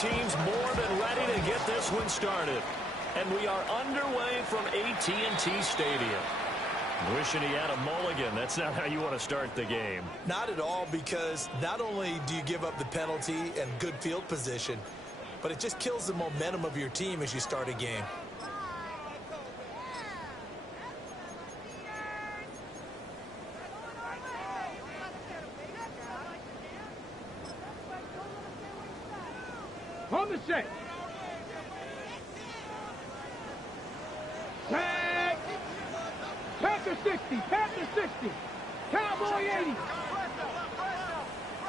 teams more than ready to get this one started. And we are underway from AT&T Stadium. Wishing he had a mulligan. That's not how you want to start the game. Not at all, because not only do you give up the penalty and good field position, but it just kills the momentum of your team as you start a game. On the set. Tag. Panther 60. Panther 60. Cowboy 80.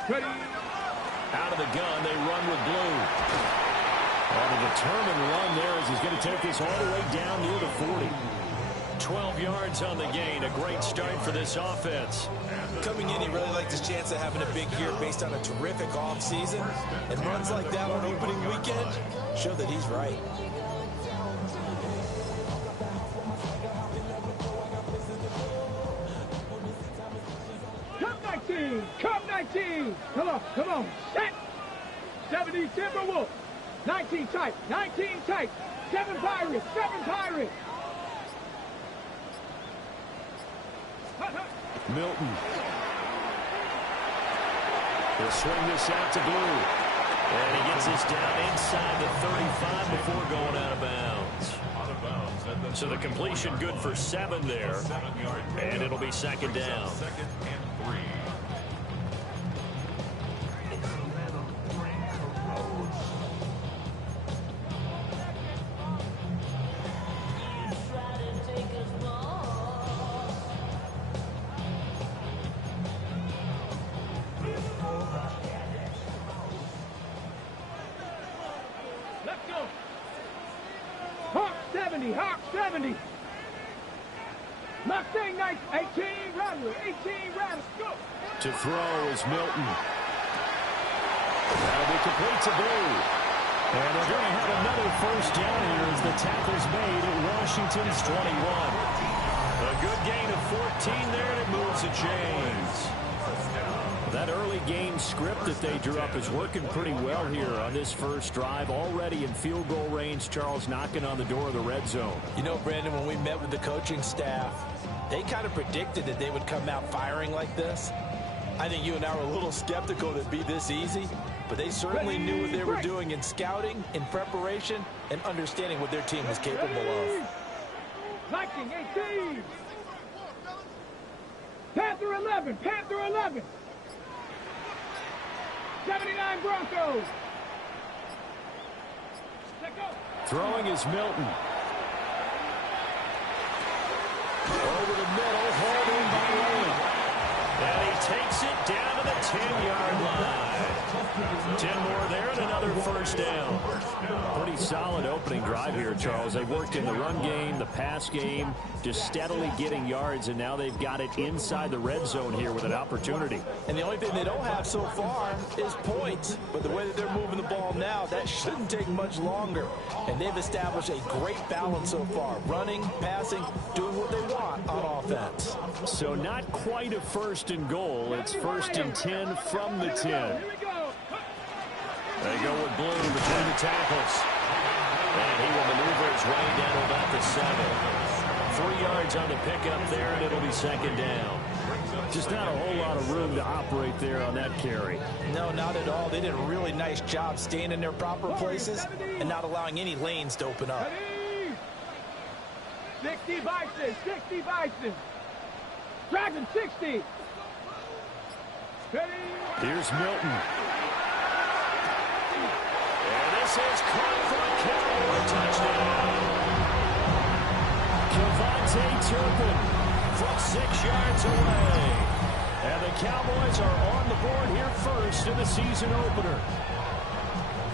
Ready. Out of the gun, they run with blue. On a determined run there as he's going to take this all the way down near the 40. 12 yards on the gain. A great start for this offense. Coming in, he really liked his chance of having a big year based on a terrific offseason. And runs like that on opening weekend show that he's right. Cup 19. Cup 19. Come on. Come on. Set. 70 Timberwolves. 19 tight. 19 tight. 7 Pirates. 7 Pirates. Milton. He'll swing this out to blue. And he gets this down inside the 35 before going out of bounds. So the completion good for 7 there. And it'll be second down. Second and 3. Hawk 70, Hawk 70. Mustang 18, Rattler, 18, Rattler, go. To throw is Milton. That'll be complete to blue. And they're going to have another first down here as the tackle's made at Washington's 21. A good gain of 14 there, and it moves the chains. That early game script that they drew up is working pretty well here on this first drive. Already in field goal range, Charles knocking on the door of the red zone. You know, Brandon, when we met with the coaching staff, they kind of predicted that they would come out firing like this. I think you and I were a little skeptical that it'd be this easy, but they certainly knew what they were doing in scouting, in preparation, and understanding what their team was capable of. Viking 18. Panther 11, Panther 11. 79 Broncos. Let go. Throwing is Milton. Over the middle, hauled in by Lane. And he takes it down to the 10-yard line. 10 more there and another first down. Pretty solid opening drive here, Charles. They've worked in the run game, the pass game, just steadily getting yards, and now they've got it inside the red zone here with an opportunity. And the only thing they don't have so far is points. But the way that they're moving the ball now, that shouldn't take much longer. And they've established a great balance so far. Running, passing, doing what they want on offense. So not quite a first and goal. It's first and 10 from the 10. They go with blue between the tackles. And he will maneuver his way down to about the 7. 3 yards on the pickup there, and it'll be second down. Just not a whole lot of room to operate there on that carry. No, not at all. They did a really nice job staying in their proper places and not allowing any lanes to open up. 60 Bison, 60 Bison. Dragon 60. Here's Milton. And this is caught for a Cowboy touchdown. Kevontae Turpin from 6 yards away. And the Cowboys are on the board here first in the season opener.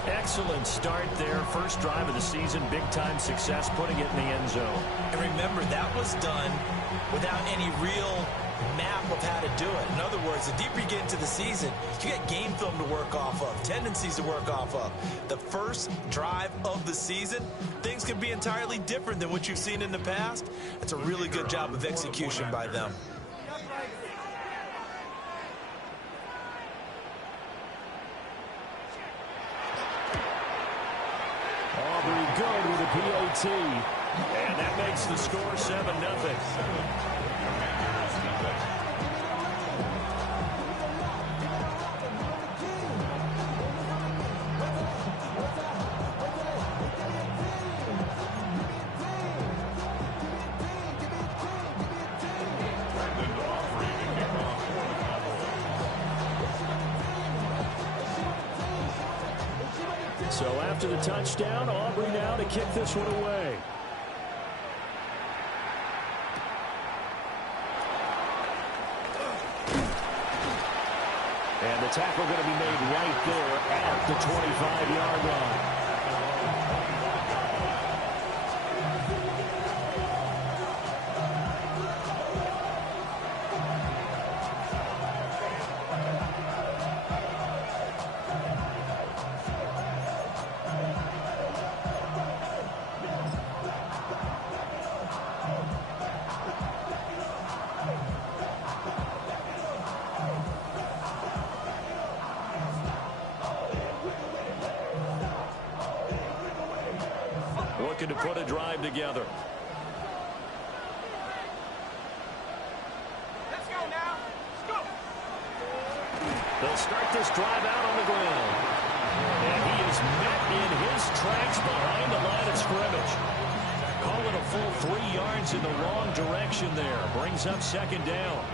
Excellent start there. First drive of the season, big-time success, putting it in the end zone. And remember, that was done without any real map of how to do it. In other words, the deeper you get into the season, you get game film to work off of, tendencies to work off of. The first drive of the season, things can be entirely different than what you've seen in the past. It's a really good job of execution by them. Aubrey good with a PAT. And that makes the score 7-0. So after the touchdown, Aubrey now to kick this one away. And the tackle going to be made right there at the 25-yard line. Looking to put a drive together. Let's go now. Let's go. They'll start this drive out on the ground. And he is met in his tracks behind the line of scrimmage. Call it a full 3 yards in the wrong direction there. Brings up second down.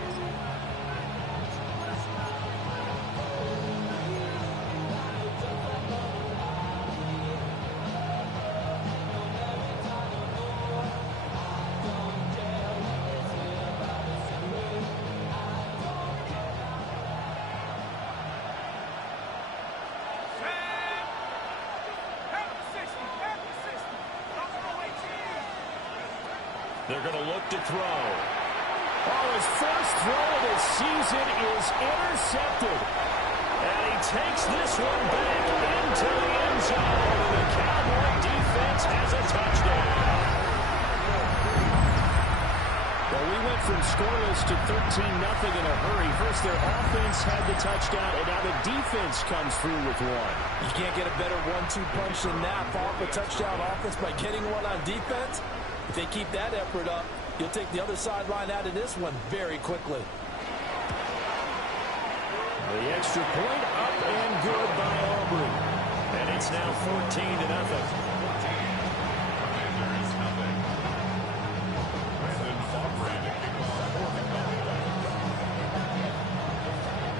They're going to look to throw. Oh, his first throw of the season is intercepted. And he takes this one back into the end zone. And the Cowboy defense has a touchdown. Well, we went from scoreless to 13-0 in a hurry. First, their offense had the touchdown, and now the defense comes through with one. You can't get a better 1-2 punch than that. Follow up a touchdown offense by getting one on defense. If they keep that effort up, you'll take the other sideline out of this one very quickly. The extra point up and good by Aubrey. And it's now 14-0.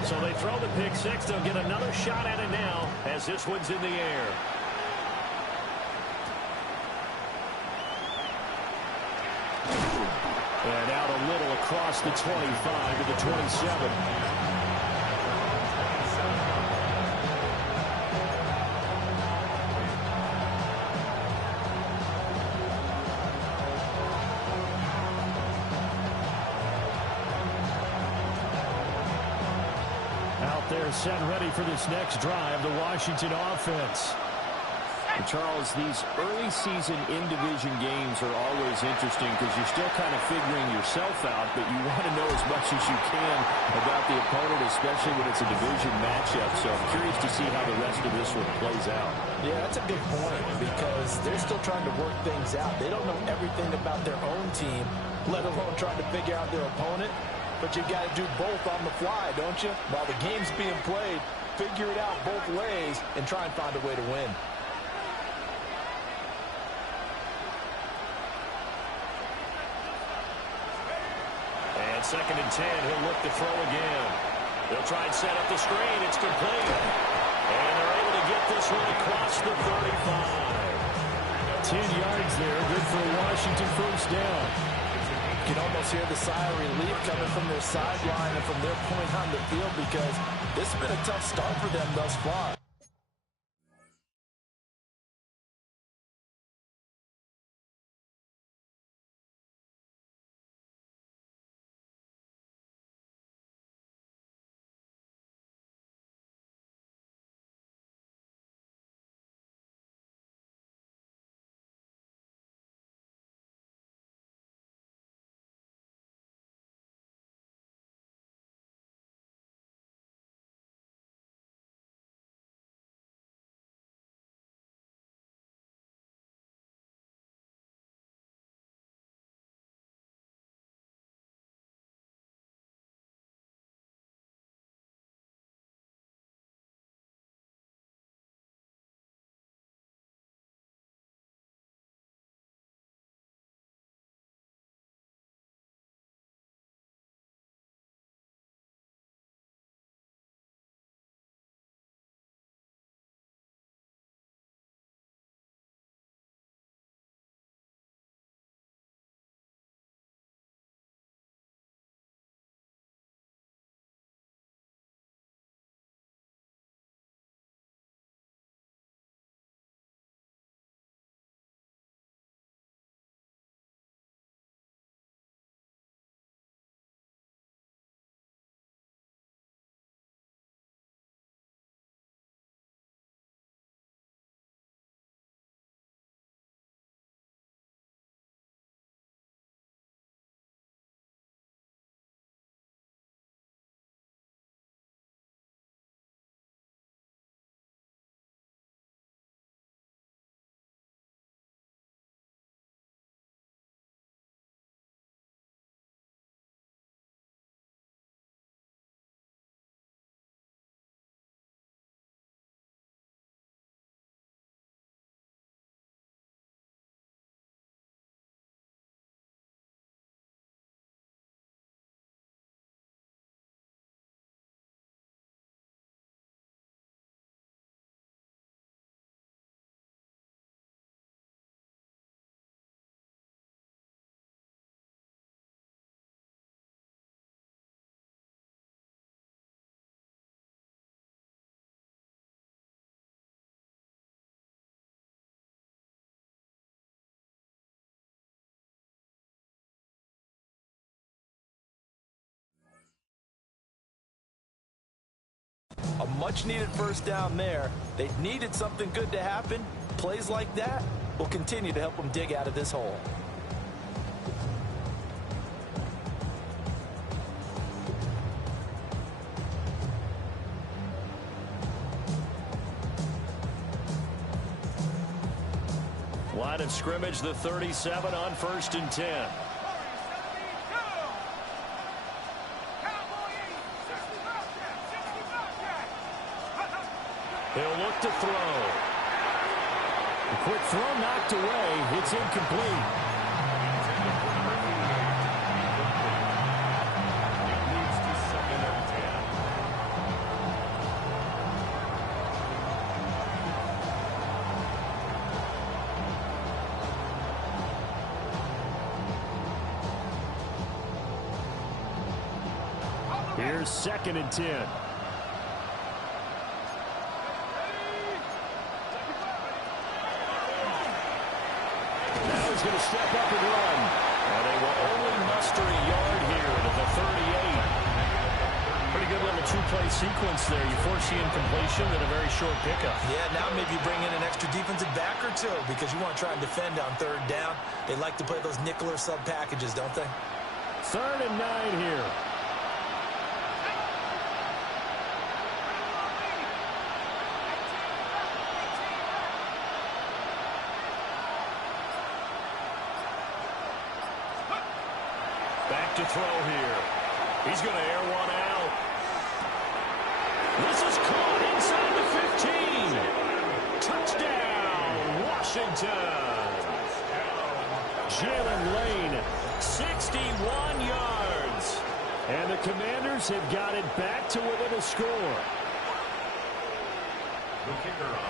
So they throw the pick six. They'll get another shot at it now as this one's in the air. And out a little across the 25 to the 27. Out there set ready for this next drive, the Washington offense. And Charles, these early season in-division games are always interesting because you're still kind of figuring yourself out, but you want to know as much as you can about the opponent, especially when it's a division matchup. So I'm curious to see how the rest of this one plays out. Yeah, that's a good point because they're still trying to work things out. They don't know everything about their own team, let alone trying to figure out their opponent. But you got to do both on the fly, don't you? While the game's being played, figure it out both ways and try and find a way to win. And 2nd and 10, he'll look to throw again. They'll try and set up the screen. It's complete. And they're able to get this one across the 35. 10 yards there, good for a Washington first down. You can almost hear the sigh of relief coming from their sideline and from their point on the field because this has been a tough start for them thus far. much-needed first down there. They needed something good to happen. Plays like that will continue to help them dig out of this hole. Line of scrimmage, the 37 on 1st and 10. He'll look to throw. A quick throw knocked away. It's incomplete. Here's 2nd and 10. Now he's going to step up and run. And they will only muster a yard here to the 38. Pretty good little two-play sequence there. You force the incompletion and a very short pickup. Yeah, now maybe bring in an extra defensive back or two because you want to try and defend on 3rd down. They like to play those nickel or sub packages, don't they? 3rd and 9 here. Back to throw here. He's going to air one out. This is caught inside the 15. Touchdown, Washington. Jalen Lane, 61 yards. And the Commanders have got it back to within a score.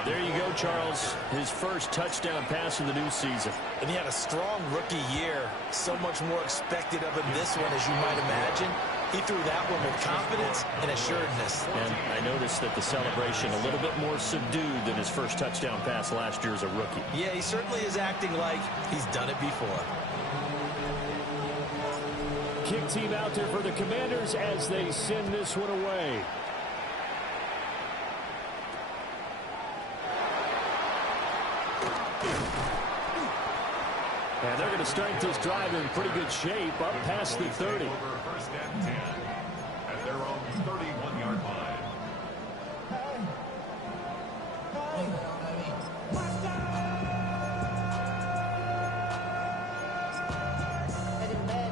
There you go, Charles. His first touchdown pass of the new season. And he had a strong rookie year. So much more expected of him this one, as you might imagine. He threw that one with confidence and assuredness. And I noticed that the celebration a little bit more subdued than his first touchdown pass last year as a rookie. Yeah, he certainly is acting like he's done it before. Kick team out there for the Commanders as they send this one away. And they're going to start this drive in pretty good shape, up past the 30. First and 10 at their own 31-yard line.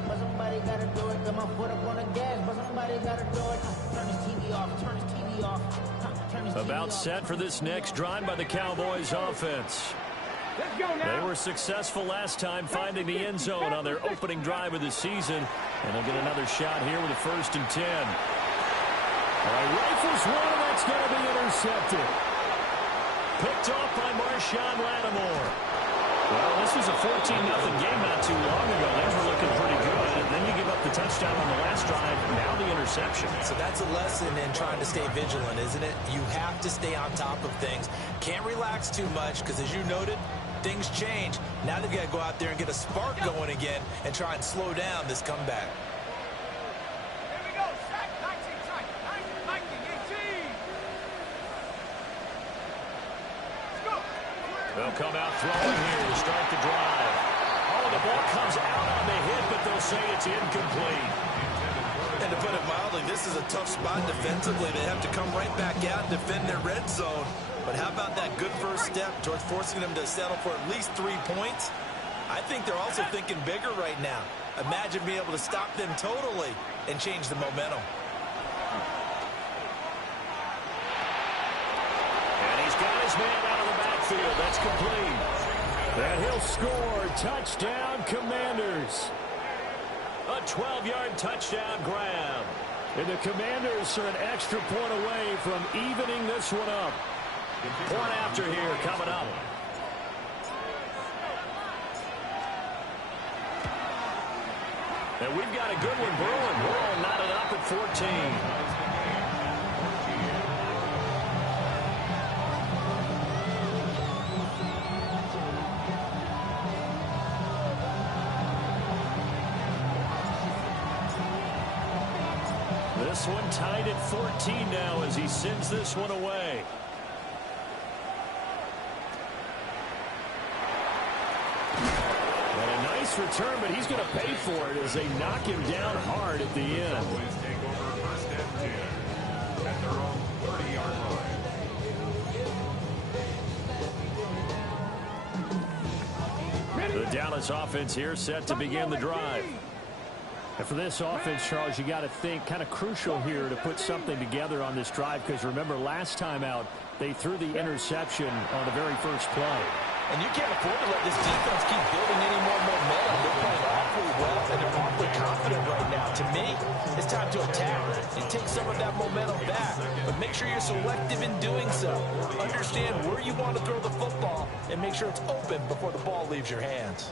But somebody got to do it. Got my foot up on the gas, but somebody got to do it. Turn this TV off. Turn this TV off. Turn this TV About off. set for this next drive by the Cowboys offense. Let's go now. They were successful last time finding the end zone on their opening drive of the season. And they'll get another shot here with a 1st and 10. Rifles one, and that's going to be intercepted. Picked off by Marshawn Lattimore. Well, this was a 14-0 game not too long ago. Things were looking pretty good. And then you give up the touchdown on the last drive. Now the interception. So that's a lesson in trying to stay vigilant, isn't it? You have to stay on top of things. Can't relax too much because, as you noted, things change. Now they've got to go out there and get a spark going again and try and slow down this comeback. Here we go. Sack 19 tight. 19, 18. Let's go. They'll come out throwing here to start the drive. Oh, the ball comes out on the hit, but they'll say it's incomplete. And to put it mildly, this is a tough spot defensively. They have to come right back out and defend their red zone. But how about that good first step towards forcing them to settle for at least 3 points? I think they're also thinking bigger right now. Imagine being able to stop them totally and change the momentum. And he's got his man out of the backfield. That's complete. And he'll score. Touchdown, Commanders. A 12-yard touchdown grab. And the Commanders are an extra point away from evening this one up. Point after here coming up. And we've got a good one brewing. We're all knotted up at 14. This one tied at 14 now as he sends this one away. And a nice return, but he's going to pay for it as they knock him down hard at the end. Cowboys take over first and 10 at their own 30-yard line. The Dallas offense here set to begin the drive. And for this offense, Charles, you got to think kind of crucial here to put something together on this drive, because remember last time out they threw the interception on the very first play. And you can't afford to let this defense keep building any more momentum. They're playing awfully well, and they're awfully confident right now. To me, it's time to attack and take some of that momentum back. But make sure you're selective in doing so. Understand where you want to throw the football and make sure it's open before the ball leaves your hands.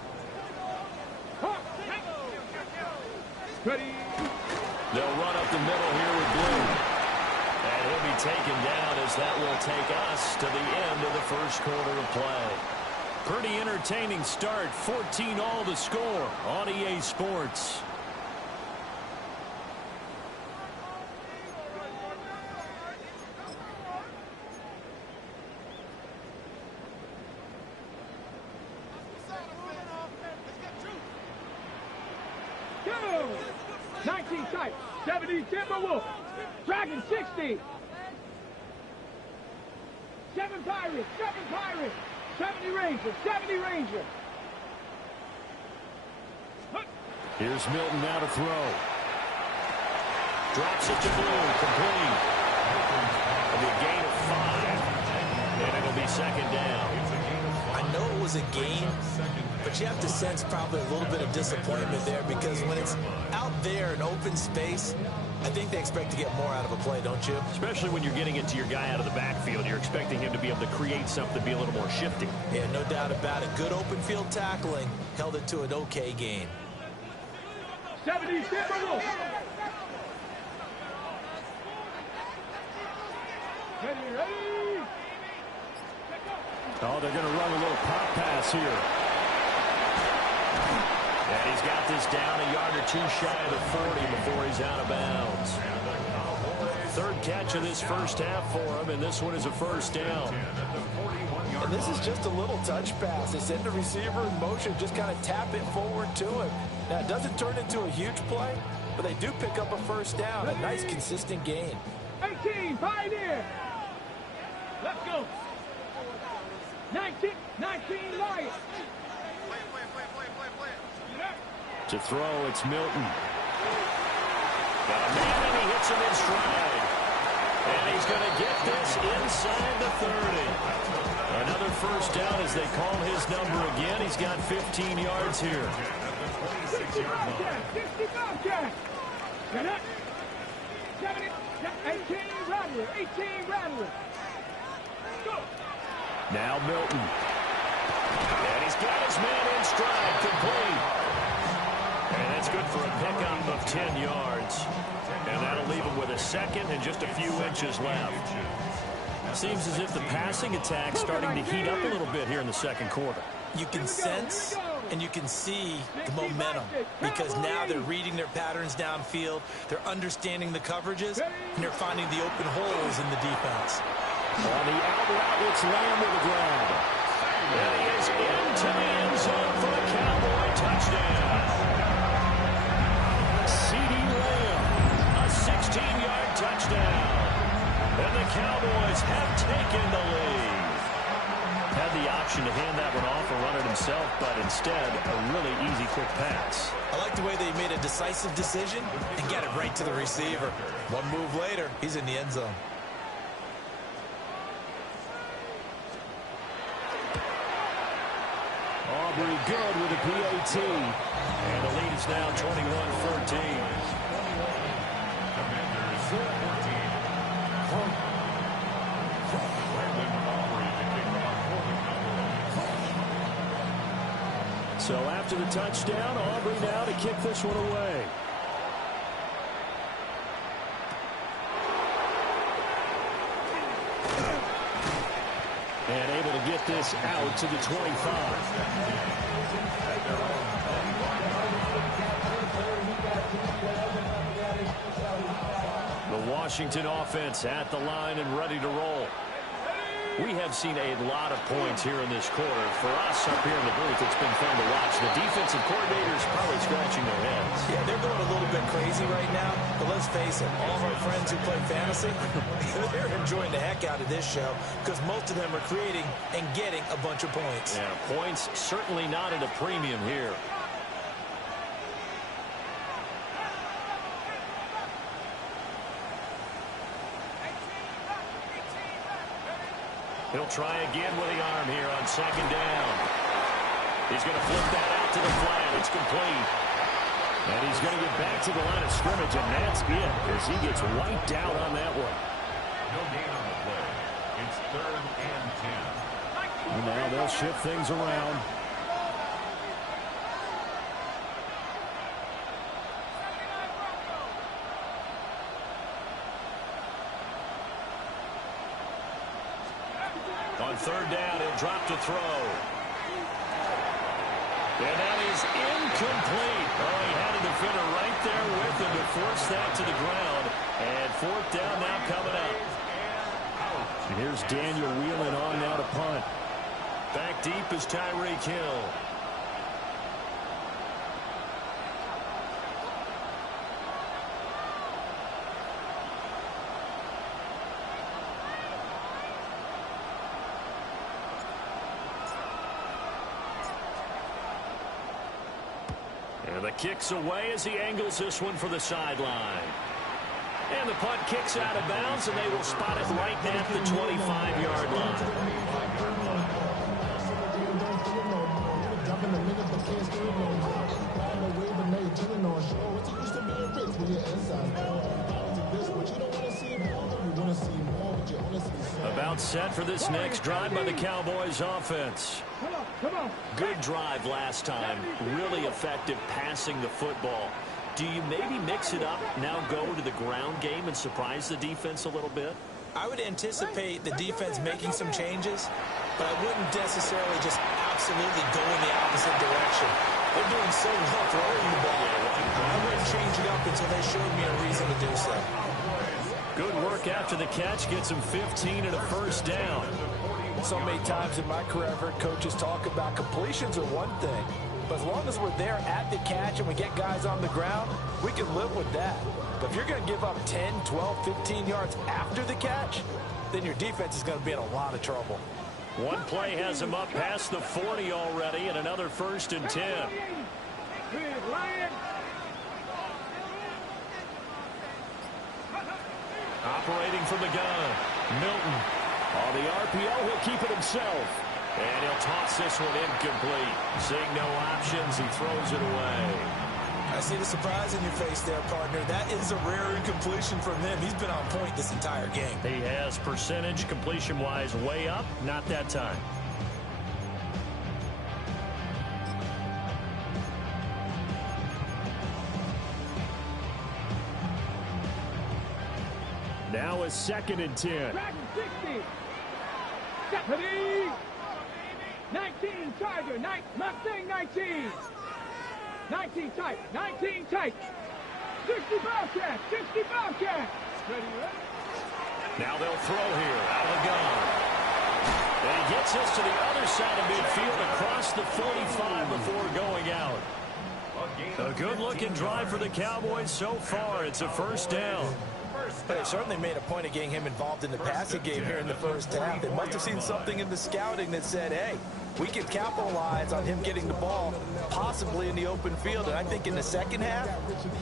Ready. They'll run up the middle here with Blue. And he'll be taken down as that will take us to the end of the first quarter of play. Pretty entertaining start. 14-all to score on EA Sports. Go! 19 tight. 70 Timberwolves. Dragon 60. 7 Pirates. 7 Pirates. 70 Rangers. 70 Rangers. Here's Milton now to throw. Drops it to Blue. Complete. It'll be a gain of 5. And it'll be second down. I know it was a game, but you have to sense probably a little bit of disappointment there, because when it's out there in open space, I think they expect to get more out of a play, don't you? Especially when you're getting it to your guy out of the backfield. You're expecting him to be able to create something, be a little more shifty. Yeah, no doubt about it. Good open field tackling held it to an okay game. 70 Timberwolves. Ready. Oh, they're going to run a little pop pass here. And he's got this down a yard or two shy of the 40 before he's out of bounds. Third catch of this first half for him, and this one is a first down. And this is just a little touch pass. They send the receiver in motion, just kind of tap it forward to him. Now, it doesn't turn into a huge play, but they do pick up a first down. A nice, consistent gain. 18 Pioneer. Let's go. 19 Lions. To throw, it's Milton. Got a man, and he hits him in stride. And he's going to get this inside the 30. Another first down as they call his number again. He's got 15 yards here. 65 catch. Get up. 70, 18 Rattler. 18 Rattler. Go. Now Milton. And he's got his man in stride, complete. And that's good for a pickup of 10 yards. And that'll leave him with a second and just a few inches left. Seems as if the passing attack's starting to heat up a little bit here in the second quarter. You can sense and you can see the momentum, because now they're reading their patterns downfield, they're understanding the coverages, and they're finding the open holes in the defense. On the out route, it's Lamb with the grab. And he is into the end zone for a Cowboy touchdown. CeeDee Lamb, a 16-yard touchdown. And the Cowboys have taken the lead. Had the option to hand that one off or run it himself, but instead, a really easy, quick pass. I like the way they made a decisive decision and get it right to the receiver. One move later, he's in the end zone. Aubrey good with a PAT. And the lead is now 21-14. So after the touchdown, Aubrey now to kick this one away. And able to get this out to the 25. Washington offense at the line and ready to roll. We have seen a lot of points here in this quarter. For us up here in the booth, it's been fun to watch. The defensive coordinators probably scratching their heads. Yeah, they're going a little bit crazy right now, but let's face it, all of our friends who play fantasy, they're enjoying the heck out of this show because most of them are creating and getting a bunch of points. Yeah, points certainly not at a premium here. He'll try again with the arm here on second down. He's going to flip that out to the flat. It's complete. And he's going to get back to the line of scrimmage, and that's it as he gets wiped out on that one. No gain on the play. It's 3rd and 10. And now they'll shift things around. On 3rd down, he'll drop to throw. And that is incomplete. Oh, he had a defender right there with him to force that to the ground. And 4th down now coming up. And here's Daniel Whelan on now to punt. Back deep is Tyreek Hill. And the kick's away as he angles this one for the sideline. And the punt kicks out of bounds, and they will spot it right at the 25-yard line. About set for this next drive by the Cowboys offense. Good drive last time. Really effective passing the football. Do you maybe mix it up, now go to the ground game and surprise the defense a little bit? I would anticipate the defense making some changes, but I wouldn't necessarily just absolutely go in the opposite direction. They're doing so well throwing the ball. I wouldn't change it up until they showed me a reason to do so. Good work after the catch. Gets him 15 and a 1st down. So many times in my career, I've heard coaches talk about completions are one thing, but as long as we're there at the catch and we get guys on the ground, we can live with that. But if you're going to give up 10, 12, 15 yards after the catch, then your defense is going to be in a lot of trouble. One play has him up past the 40 already, and another 1st and 10. Operating from the gun, Milton. On the RPO, he'll keep it himself. And he'll toss this one incomplete. Seeing no options, he throws it away. I see the surprise in your face there, partner. That is a rare incompletion from him. He's been on point this entire game. He has percentage completion-wise way up. Not that time. Now a 2nd and 10. 60. Deputy. 19 Tiger. Mustang 19. 19 tight. 19 tight. 60 Bobcat. 60 Bobcat. Now they'll throw here out of the gun. And he gets us to the other side of midfield across the 45 before going out. A good-looking drive for the Cowboys so far. It's a 1st down. They certainly made a point of getting him involved in the passing game here in the 1st half. They must have seen something in the scouting that said, hey, we can capitalize on him getting the ball, possibly in the open field. And I think in the 2nd half,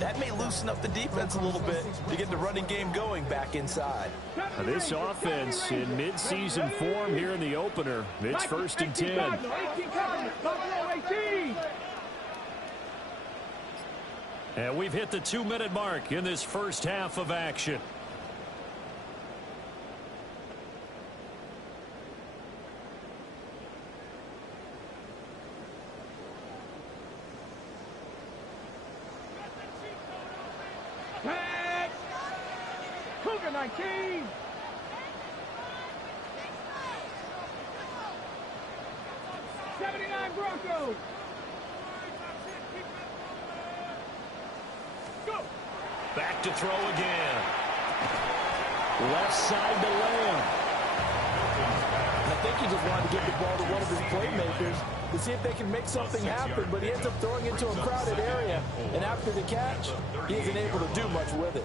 that may loosen up the defense a little bit to get the running game going back inside. This offense in midseason form here in the opener. It's 1st and 10. And we've hit the 2-minute mark in this 1st half of action. Cougar 19. '79 Broncos. Back to throw again. Left side to Lamb. I think he just wanted to give the ball to one of his playmakers to see if they can make something happen, but he ends up throwing into a crowded area, and after the catch, he isn't able to do much with it.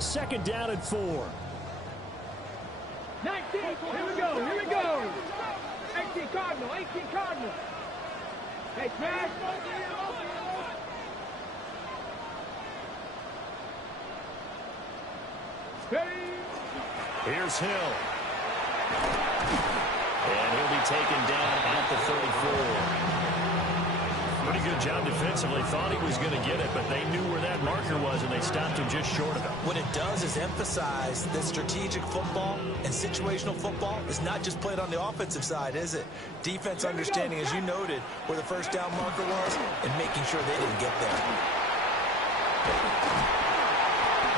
Second down and 4. 19, here we go. 18 Cardinal. Hey, smash. Ready. Here's Hill. And he'll be taken down at the 34. Pretty good job defensively. Thought he was going to get it, but they knew where that marker was, and they stopped him just short of it. What it does is emphasize that strategic football and situational football is not just played on the offensive side, is it? Defense understanding, as you noted, where the first down marker was and making sure they didn't get there.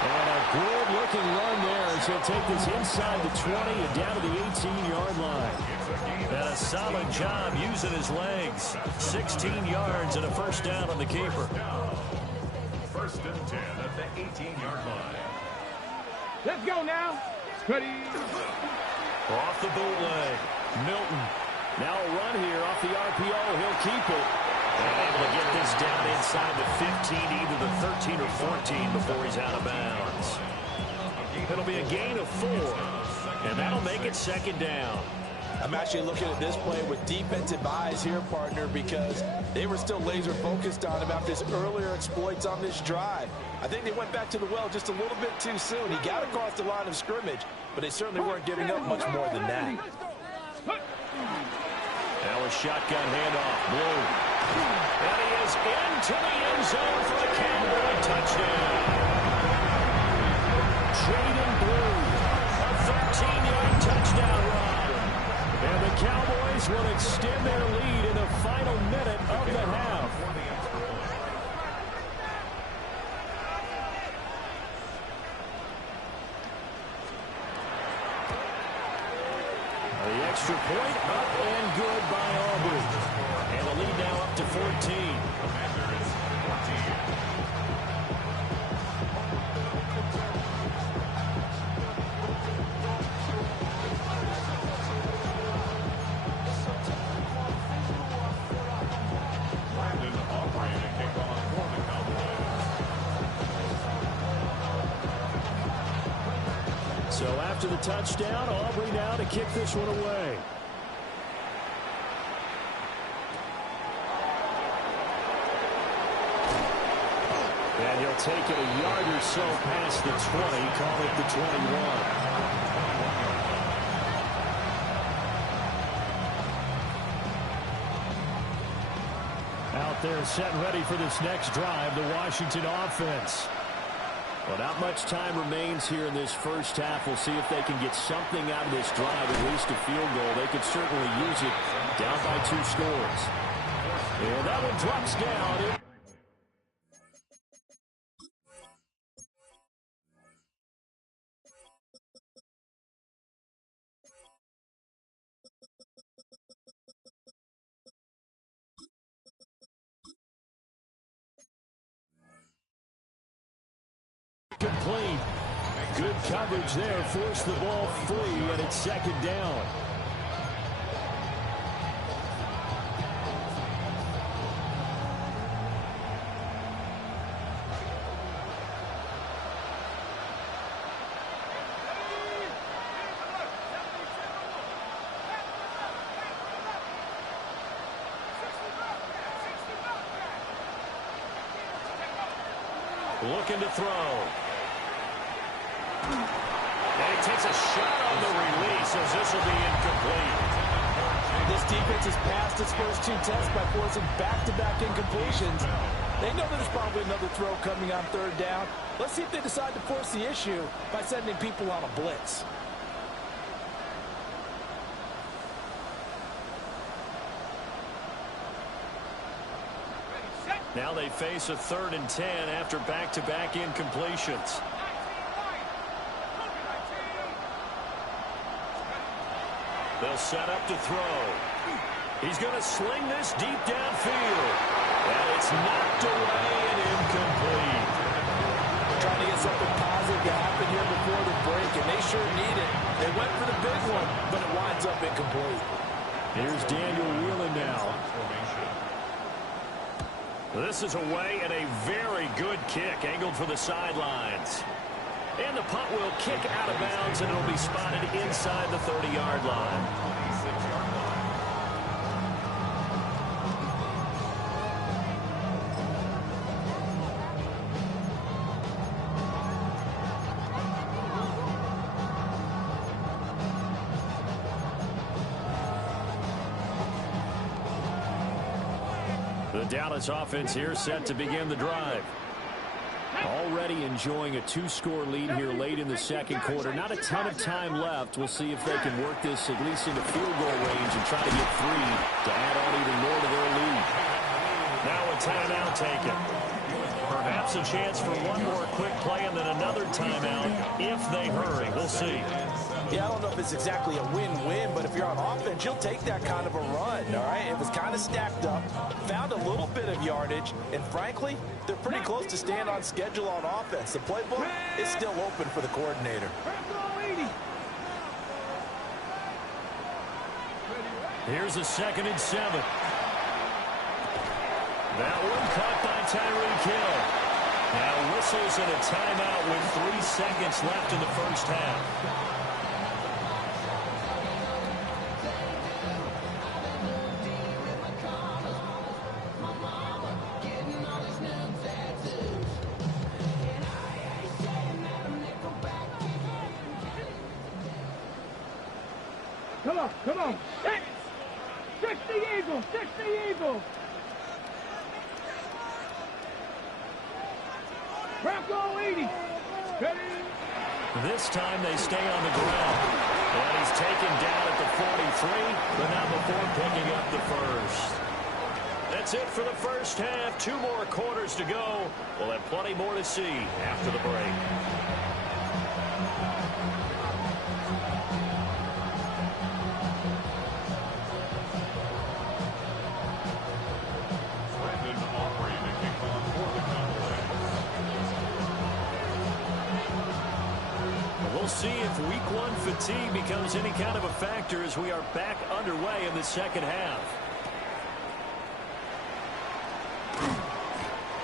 And a good-looking run there as he'll take this inside the 20 and down to the 18-yard line. And a solid job using his legs. 16 yards and a first down on the keeper. First and 10 at the 18-yard line. Let's go now. Ready. Off the bootleg. Milton. Now a run here off the RPO. He'll keep it. And able to get this down inside the 15, either the 13 or 14 before he's out of bounds. It'll be a gain of 4. And that'll make it second down. I'm actually looking at this play with defensive eyes here, partner, because they were still laser focused on him after his earlier exploits on this drive. I think they went back to the well just a little bit too soon. He got across the line of scrimmage, but they certainly weren't giving up much more than that. Now a shotgun handoff. Blue. And he is into the end zone for the Cowboy touchdown. Jaden Blue. A 13-yard touchdown run. And the Cowboys will extend their lead in the final minute of the half. The extra point up and good by Auburn. And the lead now up to 14. So after the touchdown, Aubrey now to kick this one away. And he'll take it a yard or so past the 20, call it the 21. Out there set and ready for this next drive, the Washington offense. Well, not much time remains here in this first half. We'll see if they can get something out of this drive, at least a field goal. They could certainly use it down by 2 scores. And that one drops down. Complete. Good coverage there. Forced the ball free, and it's second down. Looking to throw. And he takes a shot on the release as this will be incomplete. This defense has passed its first 2 tests by forcing back-to-back incompletions. They know that there's probably another throw coming on 3rd down. Let's see if they decide to force the issue by sending people on a blitz. Now they face a 3rd and 10 after back-to-back incompletions. They'll set up to throw. He's going to sling this deep downfield. And it's knocked away and incomplete. Trying to get something positive to happen here before the break, and they sure need it. They went for the big one, but it winds up incomplete. Here's Daniel Whelan now. This is away and a very good kick angled for the sidelines. And the punt will kick out of bounds, and it'll be spotted inside the 30-yard line. The Dallas offense here set to begin the drive. Already enjoying a 2-score lead here late in the second quarter. Not a ton of time left. We'll see if they can work this at least into field goal range and try to get 3 to add on even more to their lead. Now a timeout taken. Perhaps a chance for one more quick play and then another timeout if they hurry. We'll see. Yeah, I don't know if it's exactly a win-win, but if you're on offense, you'll take that kind of a run, all right? It was kind of stacked up, found a little bit of yardage, and frankly, they're pretty close to staying on schedule on offense. The playbook is still open for the coordinator. Here's a 2nd and 7. That one caught by Tyreek Hill. Now whistles and a timeout with 3 seconds left in the first half. Come on. Stretch the eagle. Stretch the eagle. Bronco 80. Ready? This time they stay on the ground. And he's taken down at the 43, but not before picking up the first. That's it for the first half. 2 more quarters to go. We'll have plenty more to see after the break. See if week 1 fatigue becomes any kind of a factor as we are back underway in the second half.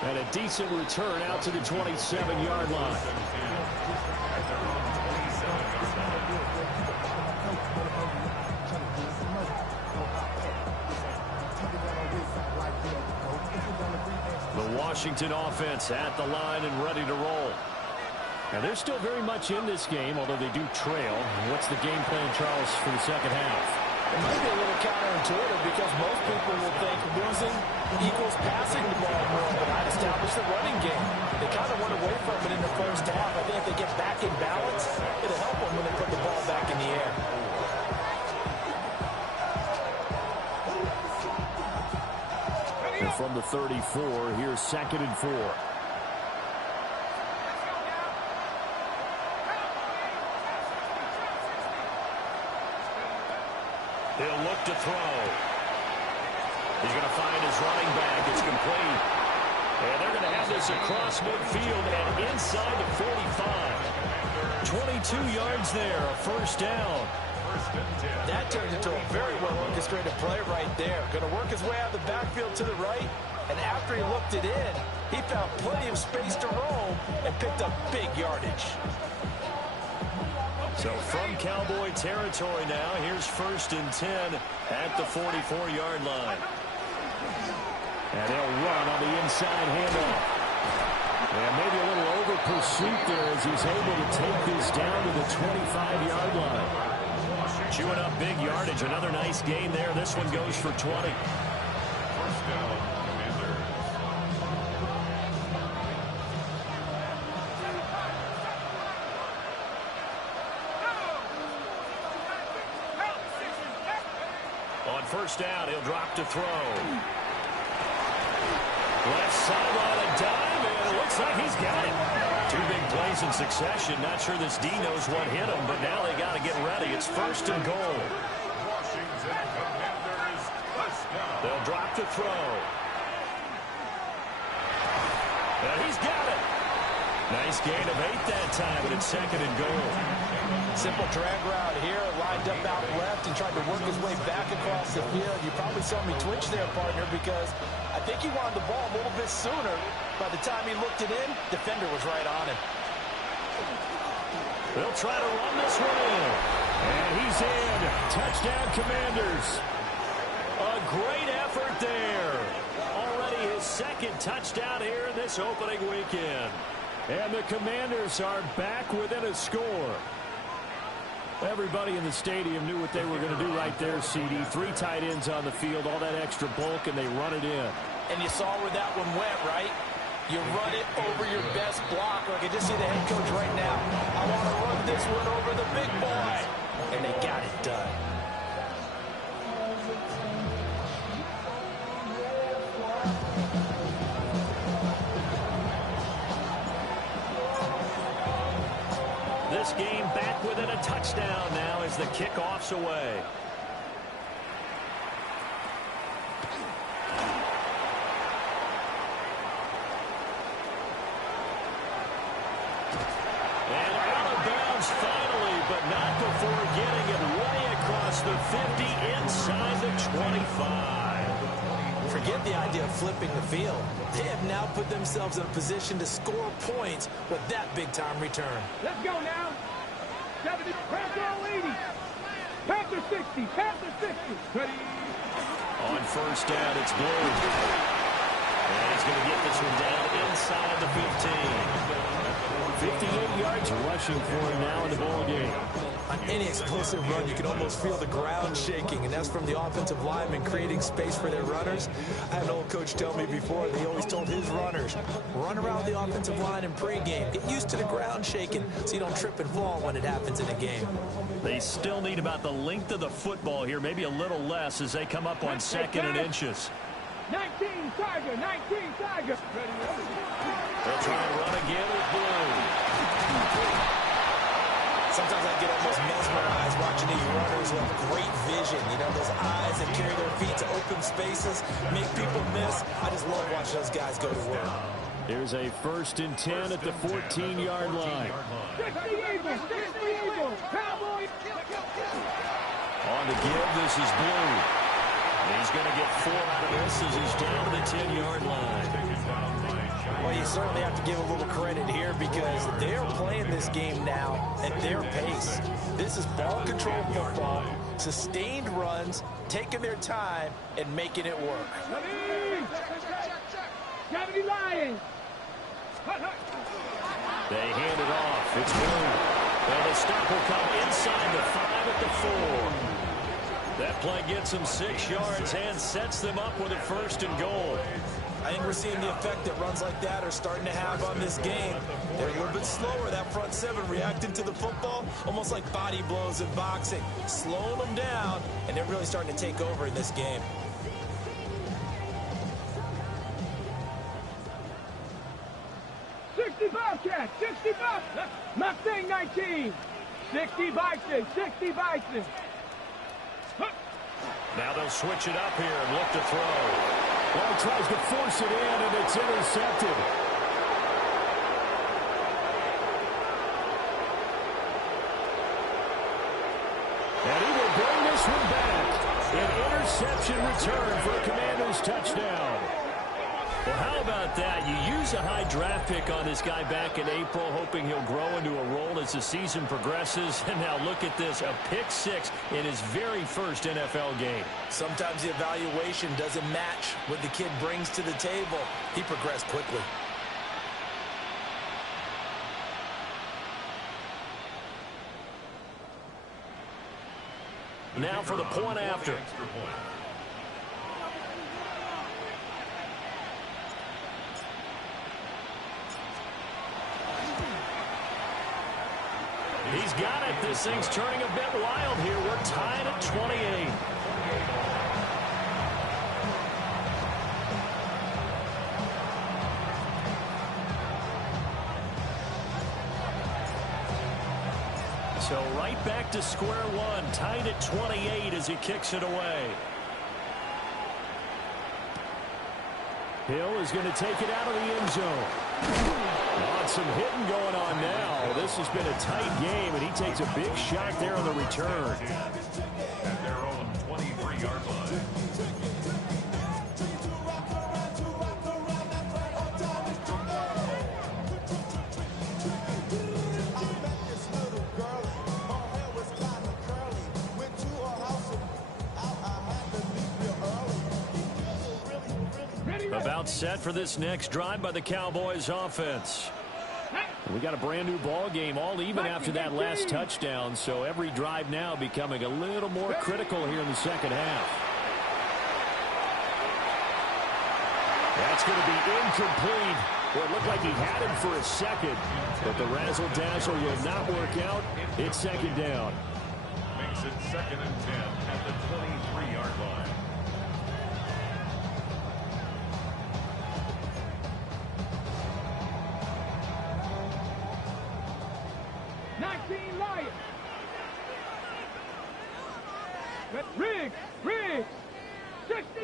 And a decent return out to the 27-yard line. The Washington offense at the line and ready to roll. And they're still very much in this game, although they do trail. What's the game plan, Charles, for the second half? It might be a little counterintuitive because most people will think losing equals passing the ball more, but I'd establish the running game. They kind of went away from it in the first half. I think if they get back in balance, it'll help them when they put the ball back in the air. And from the 34, here's 2nd and 4. He'll look to throw. He's going to find his running back. It's complete. And they're going to have this across midfield and inside the 45. 22 yards there, a first down. That turned into a very well-orchestrated play right there. Going to work his way out of the backfield to the right, and after he looked it in, he found plenty of space to roam and picked up big yardage. So from Cowboy territory now, here's 1st and 10 at the 44-yard line. And they'll run on the inside handoff. And maybe a little over pursuit there as he's able to take this down to the 25-yard line. Chewing up big yardage. Another nice gain there. This one goes for 20. First down, Commanders. On first down, he'll drop to throw. Left sideline, a dime, and it looks like he's got it. 2 big plays in succession. Not sure this D knows what hit him, but now they got to get ready. It's 1st and goal. They'll drop the throw. And he's got it. Nice gain of 8 that time, but it's 2nd and goal. Simple drag route here, lined up out left and tried to work his way back across the field. You probably saw me twitch there, partner, because I think he wanted the ball a little bit sooner. By the time he looked it in, defender was right on him. They'll try to run this one in. And he's in. Touchdown, Commanders. A great effort there. Already his 2nd touchdown here in this opening weekend. And the Commanders are back within a score. Everybody in the stadium knew what they were going to do right there, CD. 3 tight ends on the field, all that extra bulk, and they run it in. And you saw where that one went, right? You run it over your best blocker. I can just see the head coach right now. I want to run this one over the big boy. And they got it done. This game back within a touchdown now as the kickoff's away. And out of bounds finally, but not before getting it way across the 50 inside the 25. Forget the idea of flipping the field. They have now put themselves in a position to score points with that big-time return. Let's go now. 70, Panther 80. Panther 60, Panther 60. Ready. On first down, it's Blue. And he's going to get this one down inside the 15. 58 yards rushing for him now in the ball game. On any explosive run, you can almost feel the ground shaking, and that's from the offensive linemen creating space for their runners. I had an old coach tell me before, he always told his runners, run around the offensive line in pregame. Get used to the ground shaking so you don't trip and fall when it happens in a game. They still need about the length of the football here, maybe a little less as they come up on 2nd and inches. 19 Tiger, 19 Tiger. They'll try and run again with Blue. Sometimes I get almost mesmerized watching these runners who have great vision. You know, those eyes that carry their feet to open spaces, make people miss. I just love watching those guys go to work. Here's a 1st and 10 at the 14-yard line. 60 Eagles, 60 Eagles. Cowboys. On the give, this is Blue. And he's going to get 4 out of this as he's down to the 10-yard line. Well, you certainly have to give a little credit here because they're playing this game now at their pace. This is ball control football, sustained runs, taking their time, and making it work. 70 Lions. They hand it off. It's Blue. And the stop will come inside the 5 at the 4. That play gets them 6 yards and sets them up with a 1st and goal. I think we're seeing the effect that runs like that are starting to have on this game. They're a little bit slower, that front 7, reacting to the football, almost like body blows in boxing, slowing them down, and they're really starting to take over in this game. Bobcats, 60 Bobcats. Mustang 19. 60 Bison, 60 Bison. Now they'll switch it up here and look to throw. Well, he tries to force it in, and it's intercepted. And he will bring this one back. An interception return for a Commanders touchdown. Well, how about that? You use a high draft pick on this guy back in April, hoping he'll grow into a role as the season progresses. And now look at this, a pick 6 in his very first NFL game. Sometimes the evaluation doesn't match what the kid brings to the table. He progressed quickly. Now for the point after. He's got it. This thing's turning a bit wild here. We're tied at 28. So right back to square one, tied at 28 as he kicks it away. Hill is going to take it out of the end zone. Some hitting going on now. This has been a tight game, and he takes a big shot there on the return. At their own 23-yard line. About set for this next drive by the Cowboys offense. We got a brand new ball game, all even after that last touchdown, so every drive now becoming a little more critical here in the second half. That's going to be incomplete. Well, it looked like he had him for a second, but the razzle-dazzle will not work out. It's second down. Makes it 2nd and 10 at the 23-yard line. Riggs, 60,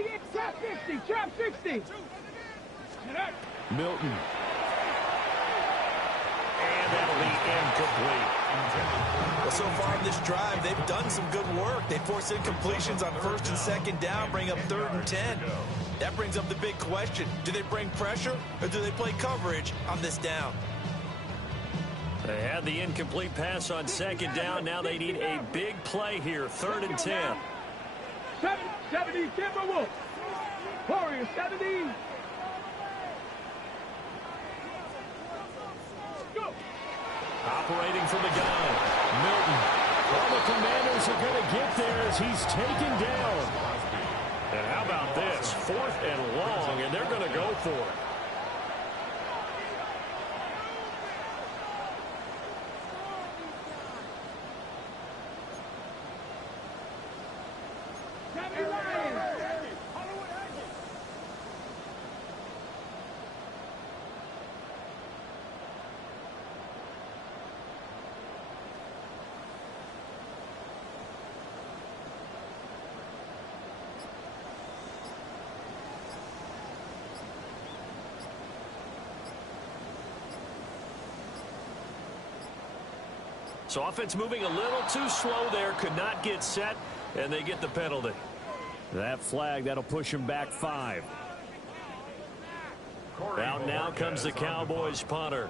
trap 60. Milton. And that'll be incomplete. Well, so far in this drive, they've done some good work. They force incompletions on 1st and 2nd down, bring up 3rd and 10. That brings up the big question. Do they bring pressure or do they play coverage on this down? They had the incomplete pass on 2nd down. Now they need a big play here, 3rd and 10. 70, Timberwolves. Warriors, 70. Go. Operating from the gun. Milton. Well, the Commanders are going to get there as he's taken down. And how about this? 4th and long, and they're going to go for it. So offense moving a little too slow there, could not get set, and they get the penalty. That flag, that'll push him back 5. Out now comes the Cowboys punter,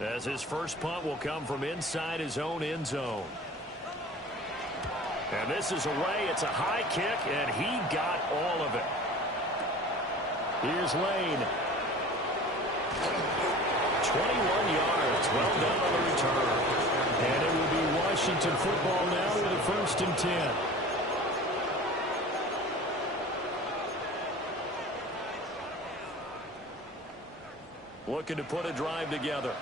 as his first punt will come from inside his own end zone. And this is away. It's a high kick, and he got all of it. Here's Lane. 21 yards, well done on the return. And it will be Washington football now with a 1st and 10. Looking to put a drive together.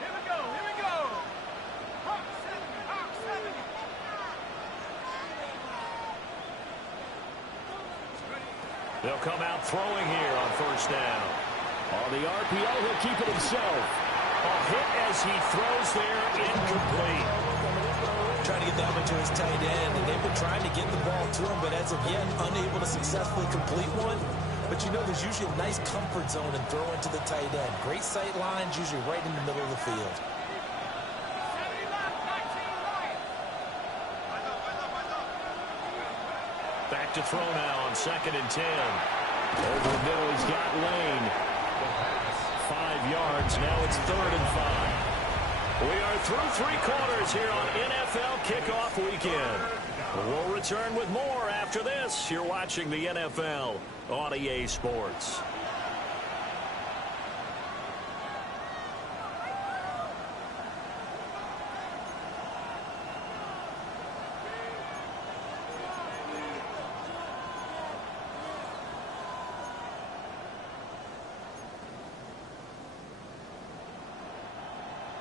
Here we go. Hawk 7. They'll come out throwing here on 1st down. On the RPO, he'll keep it himself. A hit as he throws there, incomplete. Trying to get that one to his tight end, and they've been trying to get the ball to him, but as of yet, unable to successfully complete one. But you know, there's usually a nice comfort zone in throwing to the tight end. Great sight lines, usually right in the middle of the field. Back to throw now on 2nd and 10. Over the middle, he's got Lane. 5 yards. Now it's 3rd and 5. We are through 3 quarters here on NFL Kickoff Weekend. We'll return with more after this. You're watching the NFL on EA Sports.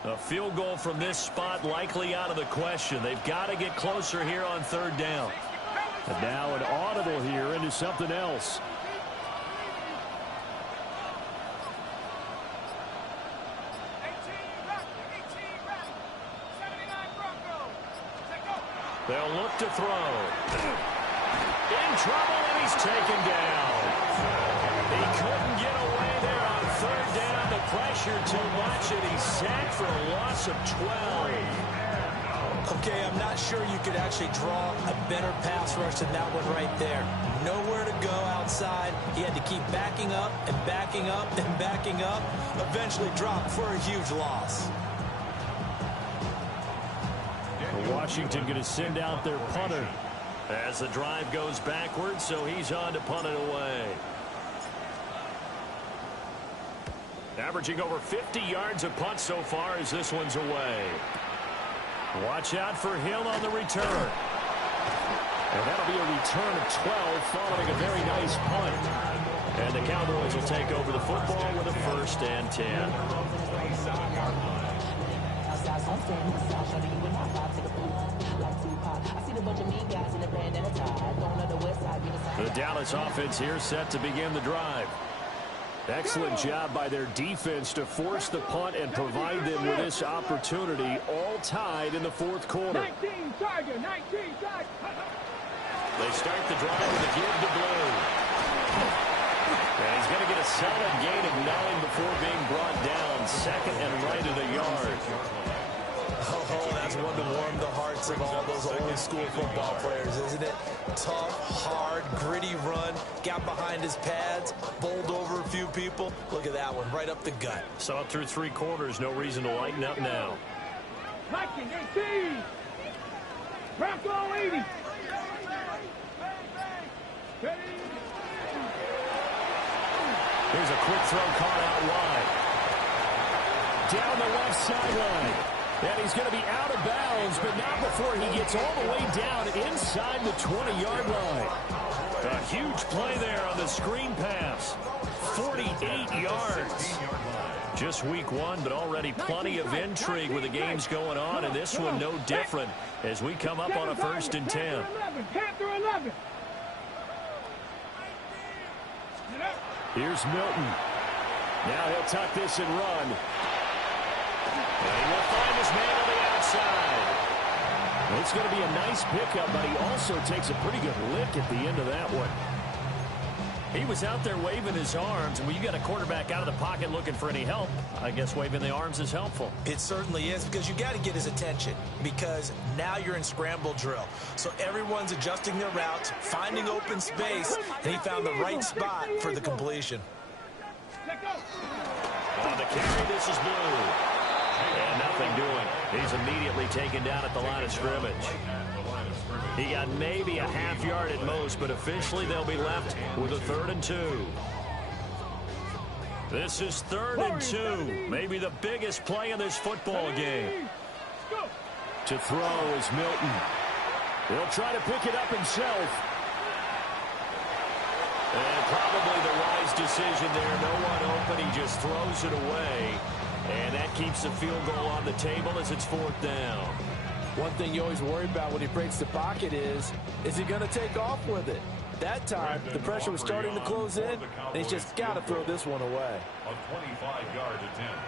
A field goal from this spot likely out of the question. They've got to get closer here on 3rd down. And now an audible here into something else. They'll look to throw. In trouble, and he's taken down. pressure too much, and he's sacked for a loss of 12. Okay, I'm not sure you could actually draw a better pass rush than that one right there. Nowhere to go outside. He had to keep backing up and backing up and backing up. Eventually dropped for a huge loss. Washington going to send out their punter as the drive goes backwards, so he's on to punt it away. Averaging over 50 yards a punt so far as this one's away. Watch out for Hill on the return. And that'll be a return of 12 following a very nice punt. And the Cowboys will take over the football with a 1st and 10. The Dallas offense here set to begin the drive. Excellent job by their defense to force the punt and provide them with this opportunity, all tied in the 4th quarter. 19 target, 19 target. They start the drive with a give to Blue. And he's going to get a solid gain of 9 before being brought down. 2nd and right at a yard. Oh, that's one to warm the hearts of all those old school football players, isn't it? Tough, hard, gritty run. Got behind his pads, bowled over a few people. Look at that one, right up the gut. Saw it through 3 quarters. No reason to lighten up now. Viking 18. Bronco 80. Here's a quick throw caught out wide. Down the left sideline. And he's going to be out of bounds, but not before he gets all the way down inside the 20-yard line. A huge play there on the screen pass. 48 yards. Just week 1, but already plenty of intrigue with the games going on, and this one no different as we come up on a 1st and 10. Panther 11. Here's Milton. Now he'll tuck this and run. And he will find his man on the outside. It's going to be a nice pickup, but he also takes a pretty good lick at the end of that one. He was out there waving his arms, and when you got a quarterback out of the pocket looking for any help, I guess waving the arms is helpful. It certainly is, because you got to get his attention, because now you're in scramble drill. So everyone's adjusting their routes, finding open space, and he found the right spot for the completion. On the carry, this is Blue. And nothing doing. He's immediately taken down at the line of scrimmage. He got maybe a half yard at most, but officially they'll be left with a 3rd and 2. This is 3rd and 2. Maybe the biggest play in this football game. To throw is Milton. He'll try to pick it up himself. And probably the wise decision there. No one open. He just throws it away. And that keeps the field goal on the table as it's 4th down. One thing you always worry about when he breaks the pocket is he going to take off with it? That time, the pressure was starting to close in, and he's just got to throw this one away. A 25-yard attempt.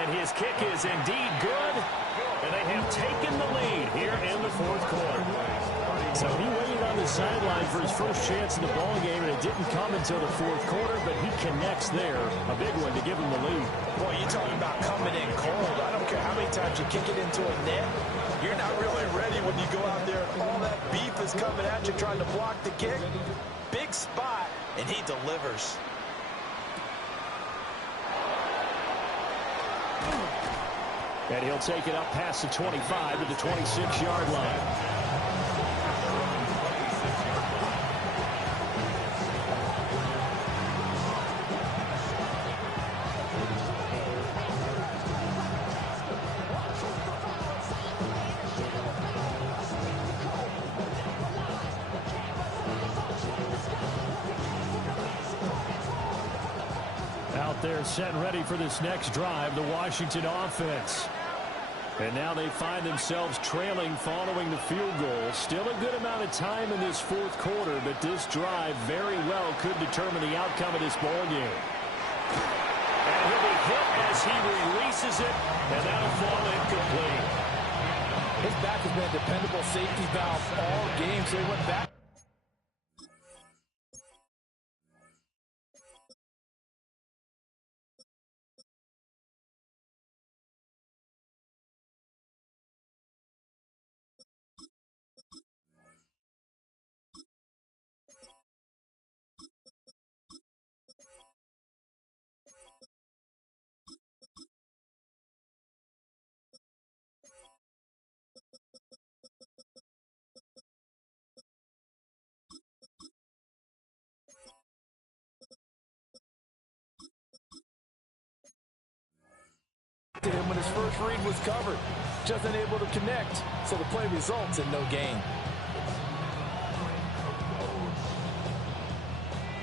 And his kick is indeed good. And they have taken the lead here in the 4th quarter. So he waited on the sideline for his first chance in the ball game, and it didn't come until the 4th quarter, but he connects there. A big one to give him the lead. Boy, you're talking about coming in cold. I don't care how many times you kick it into a net. You're not really ready when you go out there and all that beef is coming at you trying to block the kick. Big spot, and he delivers. And he'll take it up past the 25 to the 26-yard line. Out there set and ready for this next drive, the Washington offense. And now they find themselves trailing following the field goal. Still a good amount of time in this 4th quarter, but this drive very well could determine the outcome of this ball game. And he'll be hit as he releases it, and that'll fall incomplete. His back has been a dependable safety valve all game, so he went back. his first read was covered. Just unable to connect, so the play results in no gain.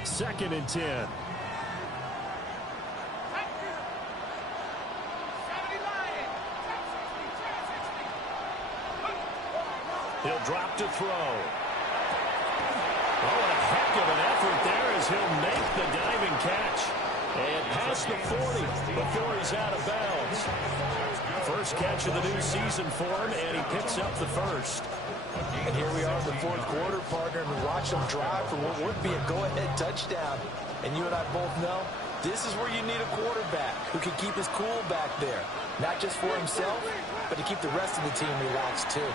2nd and 10. He'll drop to throw. Oh, what a heck of an effort there as he'll make the diving catch. And past the 40 before he's out of bounds. First catch of the new season for him, and he picks up the first. And here we are in the fourth quarter, partner, and we watch him drive for what would be a go-ahead touchdown. And you and I both know this is where you need a quarterback who can keep his cool back there. Not just for himself, but to keep the rest of the team relaxed, too.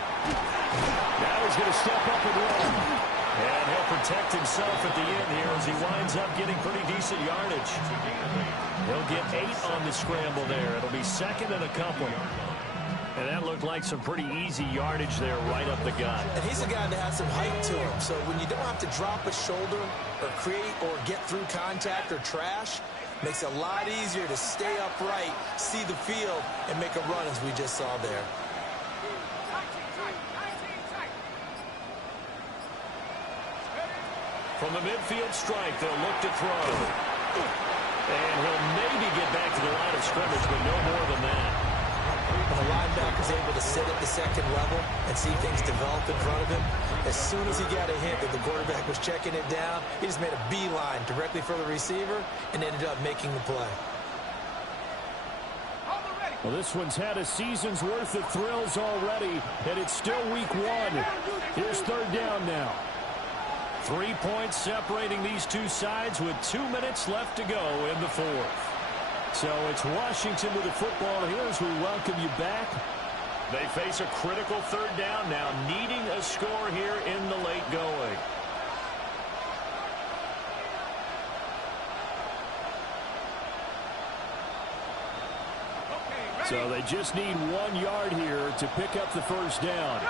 Now he's going to step up and run. And he'll protect himself at the end here as he winds up getting pretty decent yardage. He'll get 8 on the scramble there. It'll be 2nd and a couple. And that looked like some pretty easy yardage there right up the gut. And he's a guy that has some height to him. So when you don't have to drop a shoulder or create or get through contact or trash, makes it a lot easier to stay upright, see the field, and make a run as we just saw there. From the midfield strike, they'll look to throw. And he'll maybe get back to the line of scrimmage, but no more than that. When the linebacker's able to sit at the 2nd level and see things develop in front of him, as soon as he got a hint that the quarterback was checking it down, he just made a beeline directly for the receiver and ended up making the play. Well, this one's had a season's worth of thrills already, and it's still week 1. Here's 3rd down now. 3 points separating these two sides with 2 minutes left to go in the 4th. So it's Washington with the football here as we welcome you back. They face a critical 3rd down now, needing a score here in the late going. So they just need 1 yard here to pick up the first down.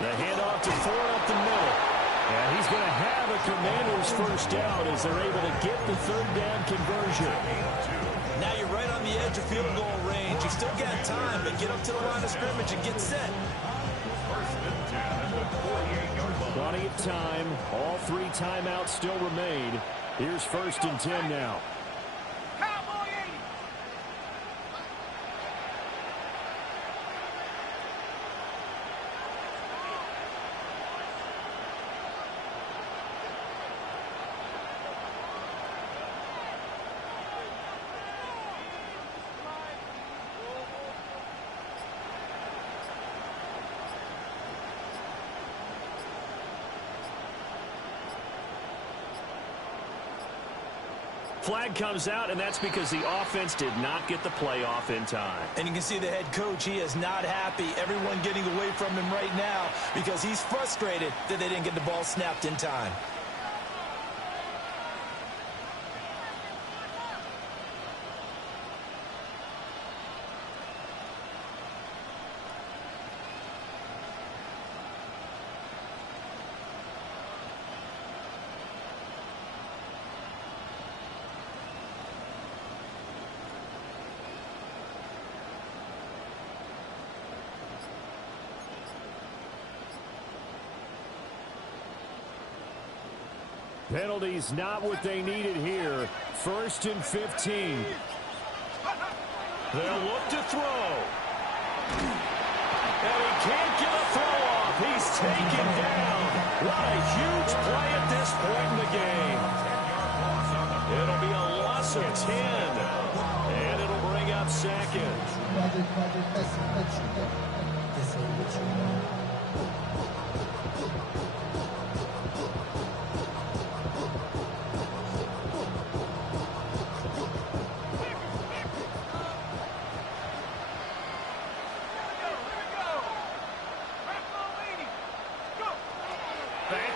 The handoff to Ford up the middle. And he's going to have a Commander's first down as they're able to get the 3rd down conversion. Now you're right on the edge of field goal range. You still got time, but get up to the line of scrimmage and get set. Plenty of time. All 3 timeouts still remain. Here's 1st and 10 now. Flag comes out, and that's because the offense did not get the play off in time. And you can see the head coach, he is not happy. Everyone getting away from him right now because he's frustrated that they didn't get the ball snapped in time. Penalties not what they needed here. 1st and 15. They'll look to throw. And he can't get a throw off. He's taken down. What a huge play at this point in the game. It'll be a loss of 10. And it'll bring up 2nd.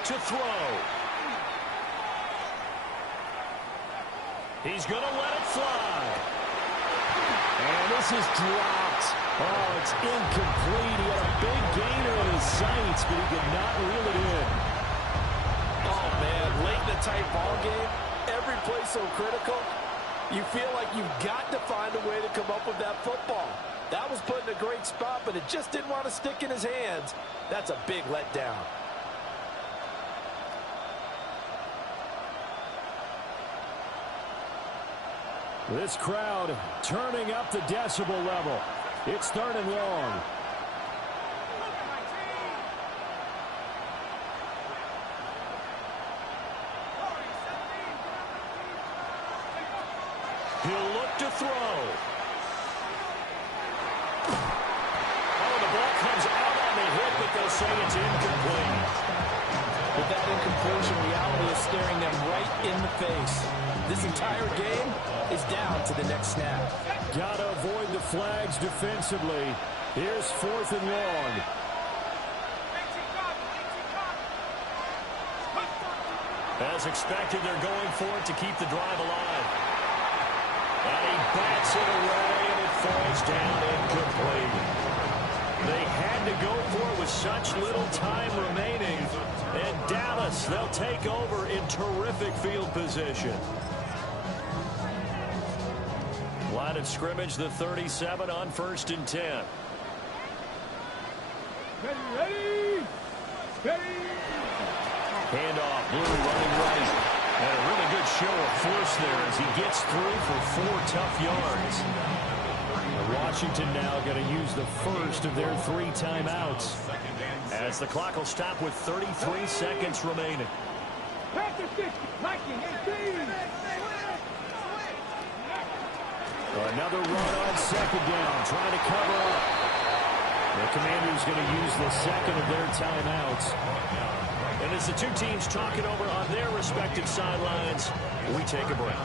To throw. He's going to let it fly. And this is dropped. Oh, it's incomplete. He had a big gainer in his sights, but he could not reel it in. Oh, man, late in the tight ball game, every play so critical. You feel like you've got to find a way to come up with that football. That was put in a great spot, but it just didn't want to stick in his hands. That's a big letdown. This crowd turning up the decibel level. It's 3rd and long. He'll look to throw. Oh, the ball comes out on the hit, but they'll say it's incomplete. With that incompletion, reality is staring them right in the face. This entire game is down to the next snap. Got to avoid the flags defensively. Here's 4th and long. As expected, they're going for it to keep the drive alive. And he bats it away, and it falls down incomplete. They had to go for it with such little time remaining. And Dallas, they'll take over in terrific field position. Line of scrimmage, the 37 on 1st and 10. Ready? Handoff, Blue running right. And a really good show of force there as he gets through for 4 tough yards. Washington now going to use the first of their 3 timeouts. As the clock will stop with 33 seconds remaining. Panther 60, Viking 18. Another run on 2nd down, trying to cover up. The Commanders going to use the second of their timeouts. And as the two teams talking over on their respective sidelines, we take a break.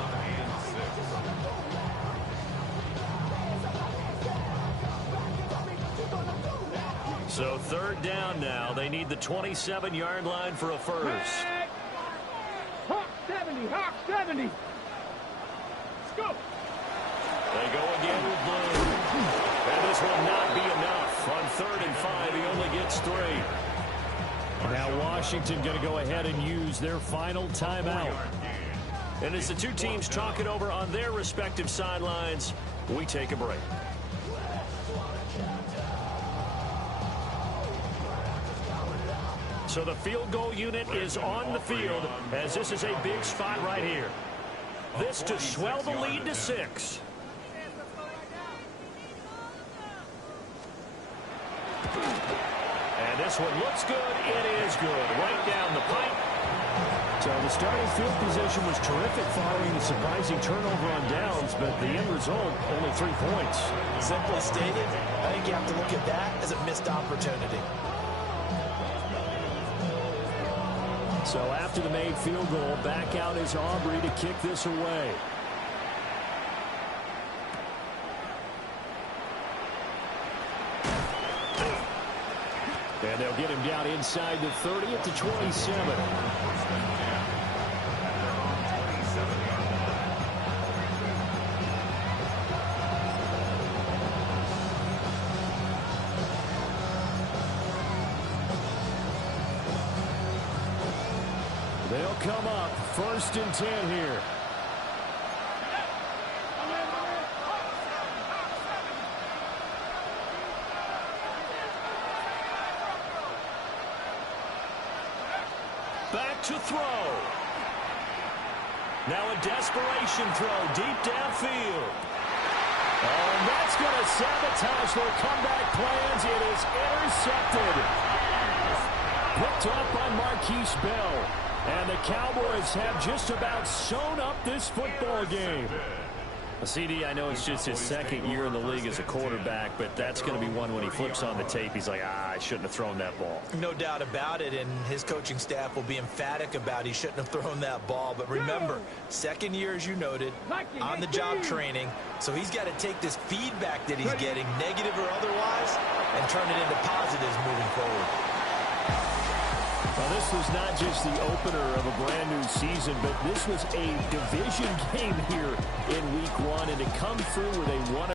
So 3rd down now. They need the 27-yard line for a first. Hawk 70, Hawk 70. Let's go. They go again with Blue. And this will not be enough. On 3rd and 5, he only gets 3. Now Washington going to go ahead and use their final timeout. And as the two teams talk it over on their respective sidelines, we take a break. So the field goal unit is on the field as this is a big spot right here. This to swell the lead to 6. And this one looks good. It is good. Right down the pipe. So the starting field position was terrific following the surprising turnover on downs, but the end result, only 3 points. Simply stated, I think you have to look at that as a missed opportunity. So after the made field goal, back out is Aubrey to kick this away. And they'll get him down inside the 30 at the 27. They'll come up 1st and 10 here. Back to throw. Now a desperation throw deep downfield. Oh, and that's going to sabotage their comeback plans. It is intercepted. Picked up by Marquise Bell. And the Cowboys have just about sewn up this football game. CD, I know it's just his 2nd year in the league as a quarterback, but that's going to be one when he flips on the tape, he's like, I shouldn't have thrown that ball. No doubt about it, and his coaching staff will be emphatic about he shouldn't have thrown that ball. But remember, 2nd year, as you noted, on-the-job training, so he's got to take this feedback that he's getting, negative or otherwise, and turn it into positives moving forward. Well, this was not just the opener of a brand new season, but this was a division game here in week 1, and to come through with a 1